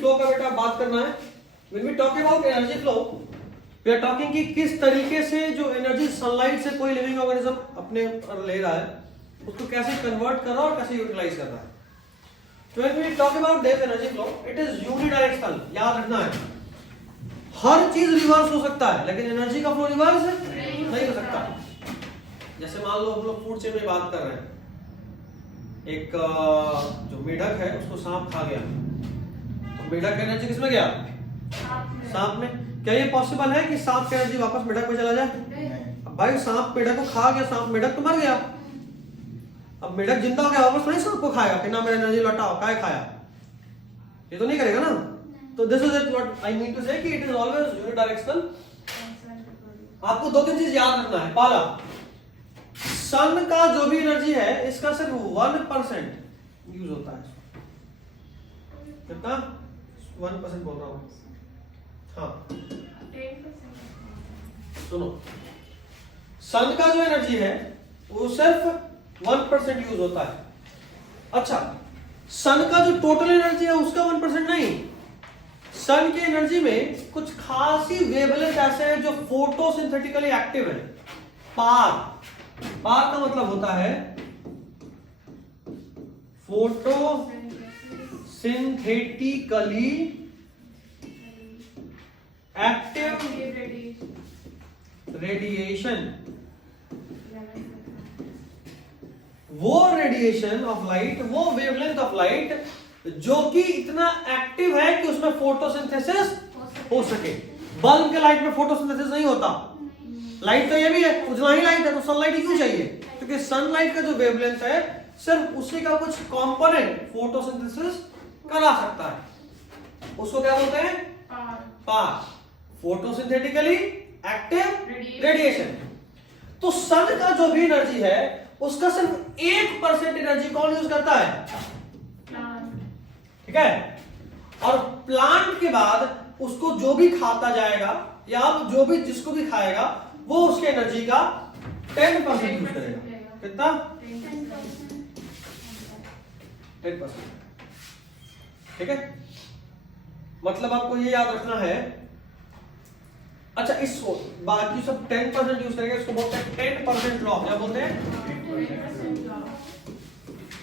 Flow का बेटा बात करना है। When we talk about energy flow, we are talking कि किस तरीके से जो एनर्जी सनलाइट से कोई लिविंग ऑर्गेनिज्म अपने ले रहा है उसको कैसे कन्वर्ट कर रहा है और कैसे यूटिलाइज कर रहा है। तो when we talk about this energy flow, it is unidirectional, याद रखना है। हर चीज रिवर्स हो सकता है लेकिन एनर्जी का फ्लो रिवर्स नहीं हो सकता। जैसे मान लो हम लोग फूड चेन में बात कर रहे हैं, एक जो मेढक है उसको सांप खा गया, तो मेढक का एनर्जी किसमें गया? सांप में। क्या ये पॉसिबल है कि सांप का एनर्जी वापस मेढक में चला जाए? अब भाई सांप मेढक को खा गया, सांप मेढक तो मर गया, अब मेढक जिंदा हो गया, वापस थोड़ी सांप को खाएगा कि ना मेरा एनर्जी लौटाओ, क्या खाया, ये तो नहीं करेगा ना। तो this is what I mean to say कि इट इज ऑलवेज यूनिडायरेक्शनल। आपको दो तीन चीज याद रखना है। पहला, सन का जो भी एनर्जी है इसका सिर्फ 1% यूज होता है। कितना? 1% बोल रहा हूं। हाँ सुनो, सन का जो एनर्जी है वो सिर्फ 1% यूज होता है। अच्छा, सन का जो टोटल एनर्जी है उसका 1% नहीं। सन की एनर्जी में कुछ खासी वेवलेंथ ऐसे हैं जो फोटोसिंथेटिकली एक्टिव है। पार का मतलब होता है फोटोसिंथेटिकली एक्टिव रेडिएशन। वो रेडिएशन ऑफ लाइट, वो वेवलेंथ ऑफ लाइट जो कि इतना एक्टिव है कि उसमें फोटोसिंथेसिस हो सके। बल्ब के लाइट में फोटोसिंथेसिस नहीं होता। लाइट तो ये भी है, उजला ही लाइट है, तो सनलाइट क्यों चाहिए? क्योंकि सनलाइट का जो वेवलेंथ है सिर्फ उसी का कुछ कंपोनेंट फोटोसिंथेसिस करा सकता है। उसको क्या बोलते हैं? पार, फोटोसिंथेटिकली एक्टिव रेडिएशन। तो सन का जो भी एनर्जी है उसका सिर्फ 1% एनर्जी कौन यूज करता है? ठीक है। और प्लांट के बाद उसको जो भी खाता जाएगा या जो भी जिसको भी खाएगा वो उसके एनर्जी का 10% यूज करेगा। कितना? 10%। ठीक है, मतलब आपको ये याद रखना है। अच्छा, इसको बाकी सब 10% यूज करेगा, इसको बोलते हैं 10% लॉ। क्या बोलते हैं?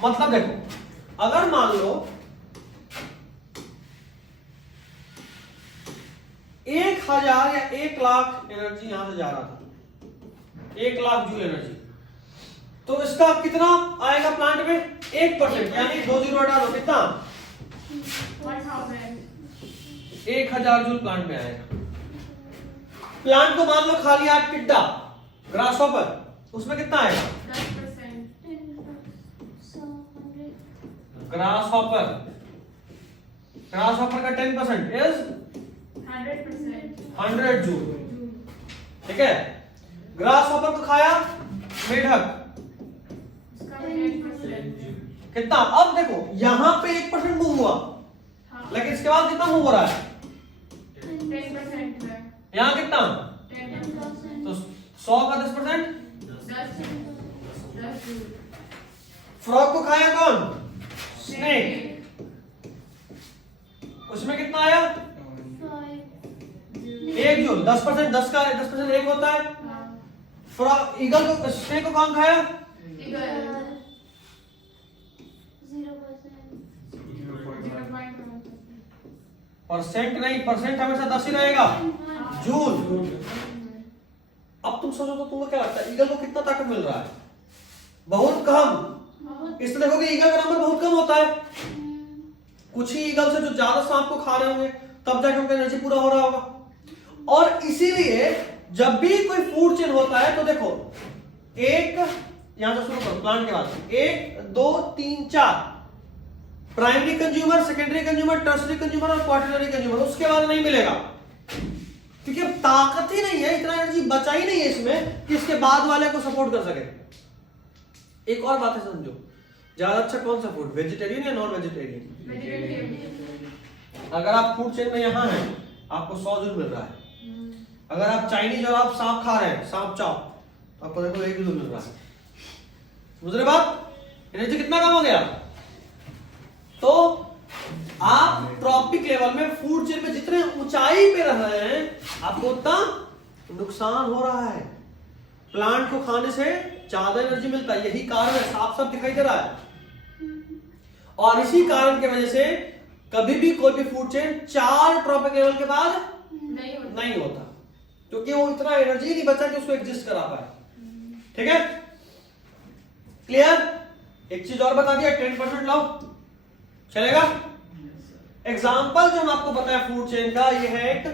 मतलब देखो, अगर मान लो 1000 या 1,00,000 एनर्जी यहां से जा रहा था, 1,00,000 जूल एनर्जी, तो इसका कितना आएगा प्लांट में? 1%, यानी 2 जीरो हटा दो, कितना? 1000 जूल प्लांट में आएगा। प्लांट को मान लो खा लिया टिड्डा, ग्रासहॉपर, उसमें कितना आएगा? 10%। ग्रासहॉपर का 10% इज 100 जूल। ठीक है, ग्रासहॉपर को खाया मेढक, कितना? अब देखो यहां पे 1% मूव हुआ, लेकिन इसके बाद कितना मूव हो रहा है? 10% में। यहां कितना? 10%। तो 100 का 10%? 10 जूल। फ्रॉग को खाया कौन? स्नेक, उसमें कितना आया? 1 जूल। 10% 10 का 10% 1 होता है। फ्रॉग, ईगल को, स्नेक को कौन खाया? ईगल। 0% नहीं, परसेंट हमेशा 10 ही रहेगा। जूल। अब तुम सोचो तो तुमको क्या लगता है ईगल को कितना ताकत मिल रहा है? बहुत कम। इसलिए देखो कि ईगल का नंबर बहुत कम होता है। कुछ ही ईगल से जो ज्यादा सांप को खा रहे होंगे तब जाके उनका एनर्जी पूरा हो रहा होगा। और इसीलिए जब भी कोई फूड चेन होता है तो देखो, एक यहां से शुरू करो प्लांट के बाद, 1 2 3 4 primary consumer, secondary consumer, tertiary consumer और क्वार्टरनरी कंज्यूमर, उसके बाद नहीं मिलेगा। क्योंकि अब ताकत ही नहीं है, इतना एनर्जी बचा ही नहीं है इसमें कि इसके बाद वाले को सपोर्ट कर सके। एक और बात है समझो, ज्यादा अच्छा कौन सा फूड, वेजिटेरियन या नॉन वेजिटेरियन? अगर आप फूड चेन में यहां हैं आपको 100 जूल मिल रहा है। अगर आप चाइनीज और आप सांप खा रहे हैं, सांप चाप, आपको देखो 1 जूल मिल रहा है। समझ रहे बात? एनर्जी कितना कम हो गया? तो आप ट्रॉपिक लेवल में फूड चेन में जितने ऊंचाई पे रह रहे हैं आपको उतना नुकसान हो रहा है। प्लांट को खाने से ज्यादा एनर्जी मिलता है, यही कारण है, साफ साफ दिखाई दे रहा है। और इसी कारण की वजह से कभी भी कोई भी फूड चेन 4 ट्रॉपिक लेवल के बाद नहीं होता, क्योंकि वो इतना एनर्जी नहीं बचा कि उसको एग्जिस्ट करा पाए। ठीक है, क्लियर? एक चीज और बता दिया, 10% लो चलेगा। एग्जाम्पल जो हम आपको बताया फूड चेन का, ये है एक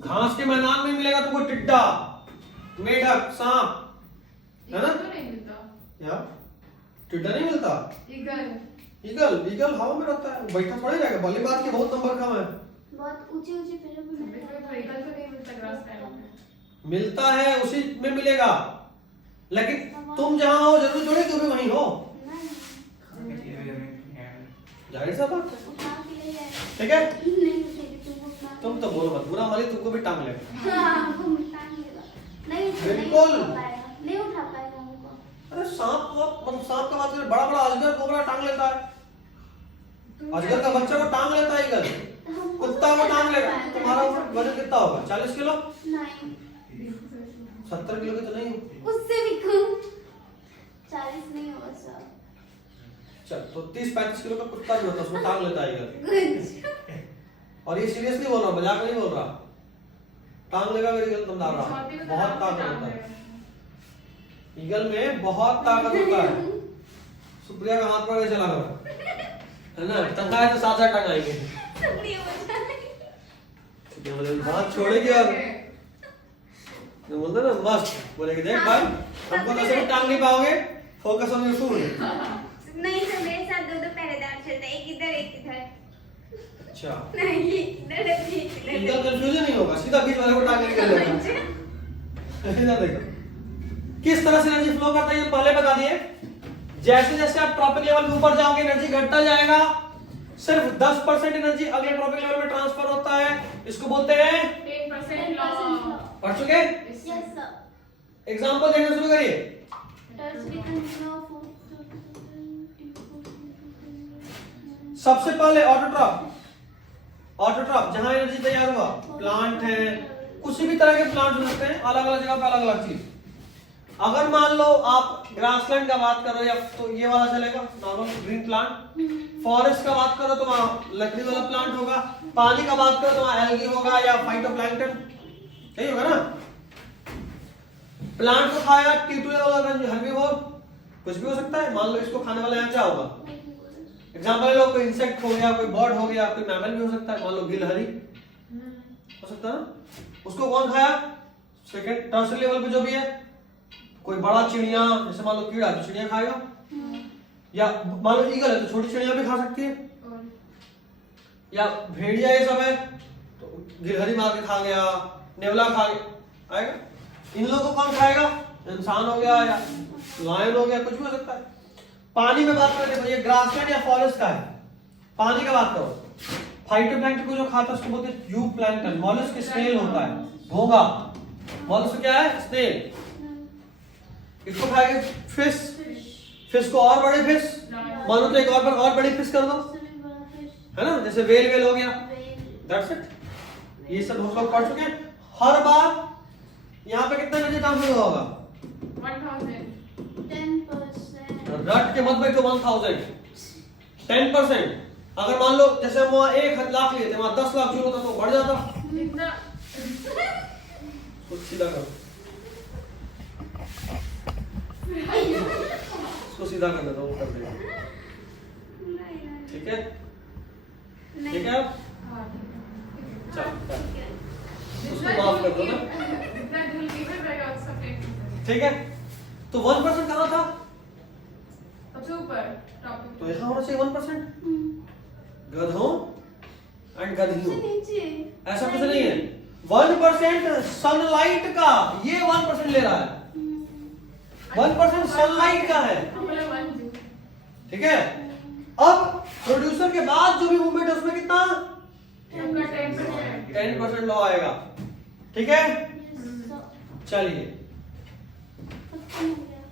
घास के मैदान में मिलेगा तुमको टिड्डा, मेढक, सांप, है ना? तो नहीं मिलता यार टिड्डा नहीं मिलता। ईगल ईगल हवा में रहता है, बैठा थोड़ी रहेगा। भली बात की बहुत नंबर कम है, बहुत ऊंचे ऊंचे पेड़ों पे ईगल तो नहीं मिलता ग्रास लैंड में। मिलता है उसी में मिलेगा, लेकिन तुम जहां हो जरूर थोड़ी तुम भी वहीं हो, जाहिर सा बात है। उठा के ले जाए। ठीक है, नहीं उठेगी तुमको उठा के। तुम तो बोलो मत, बुरा मालिक तुमको भी टांग लेगा। हाँ, वो टांग लेगा। नहीं बिल्कुल। नहीं उठा पाएगा हमको। अरे सांप को मतलब सांप का बात करें, बड़ा बड़ा अजगर कोबरा टांग लेता है, अजगर का बच्चा को टांग लेता है ईगल, कुत्ता को टांग लेगा। तुम्हारा वजन कितना होगा? 40 किलो? नहीं 70 किलो की तो नहीं हो। उससे भी कम। 40 नहीं होगा सर। चल तो 30-35 किलो का कुत्ता भी होता है, उसको टांग लेता है ईगल। गुड। और ये सीरियसली बोल रहा हूँ, मजाक नहीं बोल रहा, टांग लेगा मेरी ईगल, तुम डाल रहा बहुत ताकत होता है ईगल में, बहुत ताकत होता है। सुप्रिया का हाथ पकड़ के चला गया है ना, टंगा है तो 7-8 टंगाएंगे। शुक्रिया बता। बात छोड़ेगी और जो बोलते ना मस्त बोलेगी, देख भाई हमको तो ऐसे टांग नहीं पाओगे, फोकस ऑन योर फूड। नहीं तो मेरे साथ दो पहरेदार चलता है, एक इधर एक इधर। अच्छा, नहीं इधर एक इधर। इनका कंफ्यूजन नहीं होगा, सीधा बीच वाले को टांग के निकल जाएगा। सीधा देखो किस तरह से एनर्जी फ्लो करता है, ये पहले बता दिए। जैसे जैसे आप ट्रॉपिक लेवल में ऊपर जाओगे एनर्जी घटता जाएगा, सिर्फ 10% एनर्जी अगले ट्रॉपिक लेवल में ट्रांसफर होता है, इसको बोलते हैं 10% लॉ। पढ़ चुके? Yes sir. एग्जांपल देखना शुरू करिए। सबसे पहले ऑटोट्रॉप जहां एनर्जी तैयार हुआ, प्लांट है, किसी भी तरह के प्लांट हो सकते हैं, अलग अलग जगह पे अलग अलग चीज। अगर मान लो आप ग्रासलैंड का बात करो या तो ये वाला चलेगा नॉर्मल ग्रीन प्लांट, फॉरेस्ट का बात करो तो वहां लकड़ी वाला प्लांट होगा, पानी का बात करो तो वहां एल्गी होगा या फाइटोप्लैंक्टन, यही होगा ना। प्लांट को खाया टीटू वाला हर्बीवोर, कुछ भी हो सकता है। मान लो इसको खाने वाला यहाँ क्या होगा, एग्जांपल लो कोई इंसेक्ट हो गया, कोई बर्ड हो गया, कोई मैमल भी हो सकता है, मान लो गिलहरी हो सकता है ना। उसको कौन खाया? सेकंड टर्सरी लेवल पे जो भी है, कोई बड़ा चिड़िया जैसे मान लो कीड़ा तो चिड़िया खाएगा, या मान लो ईगल है तो छोटी चिड़िया भी खा सकती है, या भेड़िया ये सब है तो गिलहरी मार के खा गया, नेवला खा गया आएगा। इन लोगों को कौन खाएगा? इंसान हो गया या लायन हो गया, कुछ भी हो सकता है। पानी में बात करें तो ये ग्रासलैंड या फॉरेस्ट का है। पानी का बात करो, फाइटोप्लैंक्टन को जो खाता है उसको बोलते हैं ट्यूब प्लैंक्टन। मॉलस्क स्नेल होता है, घोंगा। मॉलस्क क्या है? स्नेल। इसको खाएंगे फिश, फिश को और बड़े फिश, मानो तो एक और बड़ी फिश कर दो, है ना, जैसे वेल हो गया, दैट्स इट। ये सब हम लोग पढ़ चुके हैं। हर बार यहाँ पे कितना एनर्जी ट्रांसफर हुआ होगा? 1000। 10%। रट के मत बैठो 1000। 10%। अगर मान लो जैसे हम वहाँ 1 लाख लिए थे, वहाँ 10 लाख शुरू होता तो बढ़ जाता। कितना? कुछ सीधा करो, इसको सीधा कर देता हूँ, कर देगा। ठीक है, ठीक है। चलो उसको माफ कर दो ना। जितना जूल कीपर रहेगा उसका प्लेट। ठीक है, तो 1% कहाँ था? सबसे ऊपर टॉपिक। तो यहाँ होना चाहिए 1%। गधों एंड गधियों, ऐसा कुछ नहीं है। 1% सनलाइट का, ये 1% ले रहा है। 1% सनलाइट का है, ठीक है। अब प्रोड्यूसर के बाद जो भी मूवमेंट है उसमें कितना? 10% लॉ आएगा, ठीक है। चलिए कम हो गया।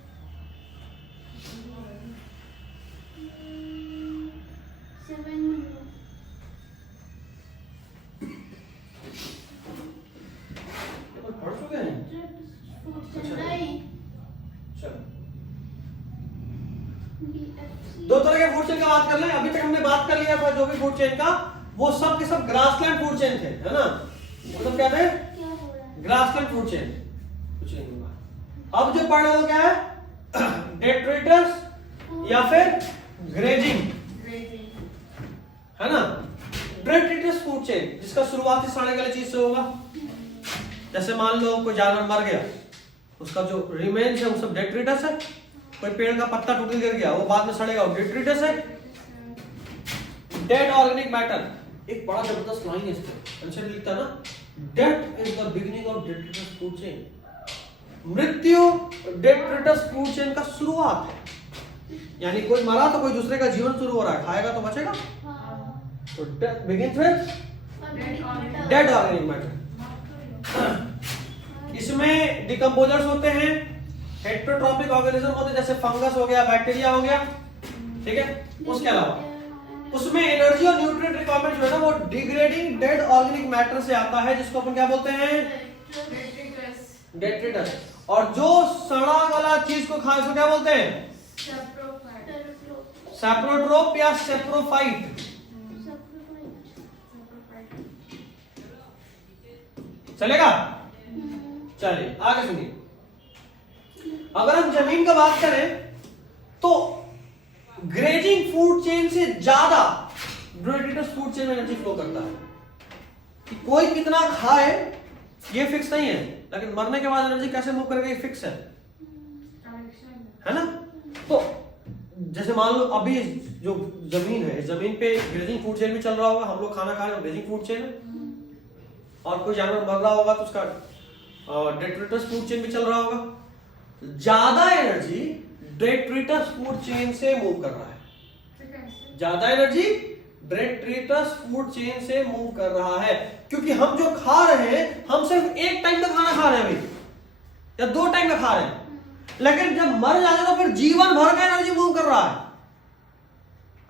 7 मिनट। पढ़ चुके हैं? फूड चल रहा है। चलो BFC। दो तरह के फूड चेन का बात कर लें। अभी तक हमने बात कर लिया था जो भी फूड चेन का, वो सब के सब ग्रासलैंड फूड चेन थे, है ना? वो सब क्या थे? क्या हो रहा है? Grassland food chain. कुछ नहीं हुआ। अब जो पढ़ रहे हो क्या है? डेट्रिटस या फिर ग्रेजिंग, है ना? डेट्रिटस फूड चेन जिसका शुरुआत ही सड़े वाली चीज से होगा। जैसे मान लो कोई जानवर मर गया, उसका जो रिमेन्स है वो सब डेट्रिटस है। कोई पेड़ का पत्ता टूट गिर गया, वो बाद में सड़ेगा, वो डेट्रिटस है। डेड ऑर्गेनिक मैटर, एक बड़ा जबरदस्त लाइन है इसमें, आंसर लिखता ना, death is the beginning of detritus food chain. मृत्यु डेट्रिटस फूड चेन का शुरुआत है। यानी कोई मरा तो कोई दूसरे का जीवन शुरू हो रहा है, खाएगा तो बचेगा। हाँ। तो death begins with dead organic matter. इसमें डिकम्पोजर्स होते हैं, हेटेरोट्रॉपिक ऑर्गेनिज्म होते हैं, जैसे फंगस हो गया, बैक्टीरिया हो गया, ठीक है? उसके अलावा उसमें एनर्जी और न्यूट्रिएंट रिक्वायरमेंट जो है ना, वो डिग्रेडिंग डेड ऑर्गेनिक मैटर से आता है, जिसको अपन क्या बोलते हैं? डेट्रिटस। और जो सड़ा वाला चीज को खाए उसको क्या बोलते हैं? सैप्रोट्रोप या सेप्रोफाइट। चलेगा? चलिए आगे सुनिए। अगर हम जमीन का बात करें तो ग्रेजिंग फूड चेन से ज्यादा डेट्रिटस फूड चेन में एनर्जी फ्लो करता है। कि कोई कितना खाए ये फिक्स नहीं है, लेकिन मरने के बाद एनर्जी कैसे मूव करेगा ये फिक्स है ना? तो जैसे मान लो अभी जो जमीन है, जमीन पे ग्रेजिंग फूड चेन भी चल रहा होगा, हम लोग खाना खा रहे हैं ग्रेजिंग फूड चेन है, और कोई जानवर मर रहा होगा तो उसका डेट्रिटस फूड चेन भी चल रहा होगा। ज्यादा एनर्जी डेट्रिटस फूड चेन से मूव कर रहा है। ज्यादा एनर्जी डेट्रिटस फूड चेन से मूव कर रहा है, क्योंकि हम जो खा रहे हैं, हम सिर्फ एक टाइम का खाना खा रहे हैं अभी, या 2 टाइम का खा रहे हैं, लेकिन जब मर जाते तो फिर जीवन भर का एनर्जी मूव कर रहा है।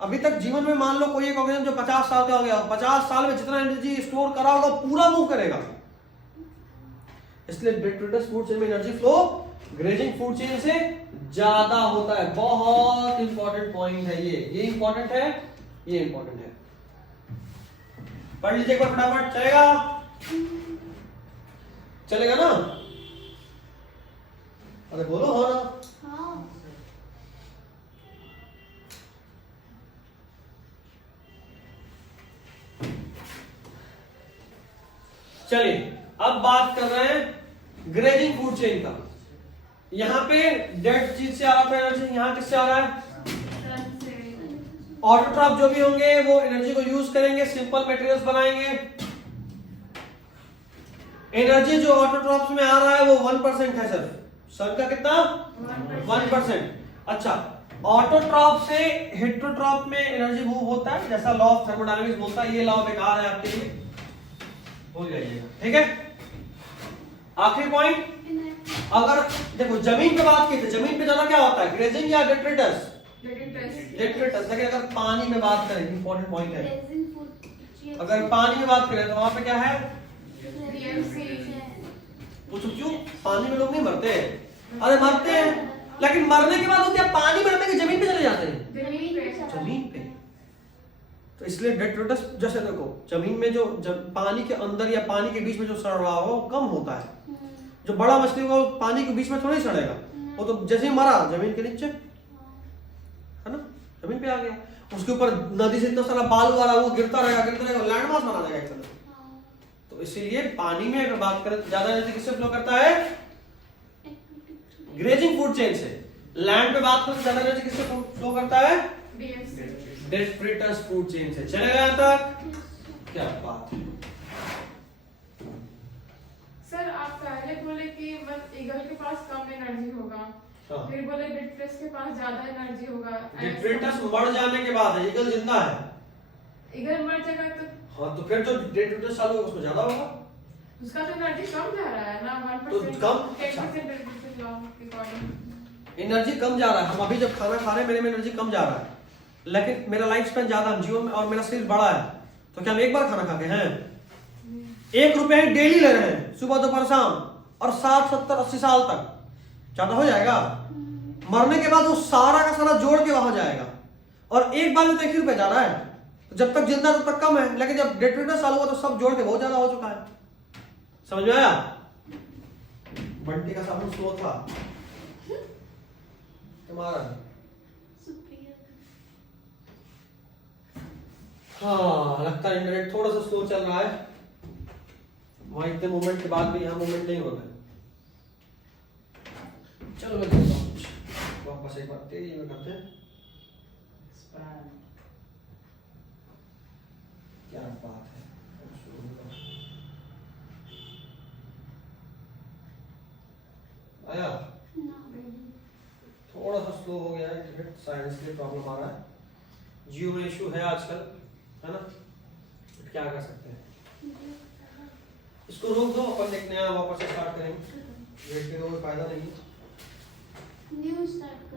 अभी तक जीवन में मान लो कोई एक ऑर्गेनिज्म जो 50 साल का हो गया, 50 साल में जितना एनर्जी स्टोर करा होगा पूरा मूव करेगा। इसलिए डेट्रिटस फूड चेन में energy flow grazing food chain से ज्यादा होता है। बहुत इंपॉर्टेंट पॉइंट है ये इंपॉर्टेंट है, ये इंपॉर्टेंट है। पढ़ लीजिए एक बार फटाफट। चलेगा ना? अरे बोलो हो ना। हाँ। चलिए अब बात कर रहे हैं ग्रेजिंग फूड चेन का। यहां पे डेड चीज से आ रहा था एनर्जी, यहां किससे आ रहा है? ऑटोट्रॉप जो भी होंगे वो एनर्जी को यूज करेंगे, सिंपल मटेरियल्स बनाएंगे। एनर्जी जो ऑटोट्रॉप्स में आ रहा है वो 1% है सर। सर का कितना? 1%। अच्छा, ऑटोट्रॉप से हेटेरोट्रॉप में एनर्जी मूव होता है, जैसा लॉ ऑफ थर्मोडायनामिक्स बोलता है। ये लॉ बेकार है आपके लिए, भूल जाइएगा, ठीक है? आखिरी पॉइंट, अगर देखो जमीन पे बात की थी, जमीन पे ज्यादा क्या होता है? ग्रेजिंग या डेट्रिटस? डेट्रिटस। लेकिन अगर पानी में बात करें, इंपॉर्टेंट पॉइंट है, अगर पानी में बात करें तो वहां पे क्या है? पूछो क्यों? पानी में लोग नहीं मरते। अरे मरते हैं, लेकिन मरने के बाद वो क्या पानी में रहते हैं, जमीन पे चले जाते हैं? जमीन पे। तो इसलिए डेट्रिटस, जैसे देखो जमीन में जो पानी के अंदर या पानी के बीच में जो सड़ रहा हो वो कम होता है। जो बड़ा मछली होगा वो पानी के बीच में थोड़ा ही सड़ेगा, वो तो जैसे ही मरा जमीन के नीचे, है ना, जमीन पे आ गया। उसके ऊपर नदी से इतना सारा बालू आ रहा है, वो गिरता रहेगा, लैंड मास बना देगा एक तरह। तो इसीलिए पानी में अगर बात करें तो ज्यादा एनर्जी किससे फ्लो करता है? ग्रेजिंग फूड चेन से। लैंड पे बात करें तो ज्यादा एनर्जी किससे फ्लो करता है? डेट्रिटस फूड चेन से। चलेगा यहां तक? क्या बात है सर। आप पहले बोले कि ईगल के पास कम एनर्जी होगा, फिर बोले डेट्रिटस के पास ज्यादा एनर्जी होगा। डेट्रिटस मर जाने के बाद है, ईगल जिंदा है। ईगल मर जाएगा तो हाँ, तो फिर जो डेट्रिटस चालू होगा उसमें ज्यादा होगा। उसका तो एनर्जी कम जा रहा है ना, 1%। तो कम? 10% लॉ के अकॉर्डिंग एनर्जी कम जा रहा है। हम अभी जब खाना खा रहे हैं मेरे में एनर्जी कम जा रहा है, लेकिन मेरा लाइफ स्पैन ज्यादा है जीवन में और मेरा शरीर बड़ा है, तो क्या हम एक बार खाना खा के हैं? 1 रुपया ही डेली ले रहे हैं, सुबह दोपहर शाम, और 60 70 80 साल तक, ज्यादा हो जाएगा। मरने के बाद वो सारा का सारा जोड़ के वहां जाएगा, और एक बार में तो 1 रुपया जा रहा है, तो जब तक जिंदा तब तक कम है, लेकिन जब डेट साल हुआ तो सब जोड़ के बहुत ज्यादा हो चुका है। समझ में आया? बंटी का साबुन स्लो था, तुम्हारा सुप्रिया। हाँ, लगता है इंटरनेट थोड़ा सा स्लो चल रहा है, वहां इतने मूवमेंट के बाद भी यहाँ मूवमेंट नहीं हो रहा है। चलो मैं देखता हूँ कुछ, वापस एक बार तेजी में करते हैं। क्या बात है, आया? थोड़ा सा स्लो हो गया है इंटरनेट, साइलेंस के प्रॉब्लम आ रहा है, जियो में इशू है आजकल, है ना? क्या कर सकते हैं, इसको रोक दो, अपन एक नया वापस से स्टार्ट करेंगे, वेट के कोई फायदा नहीं है। न्यू स्टार्ट कर।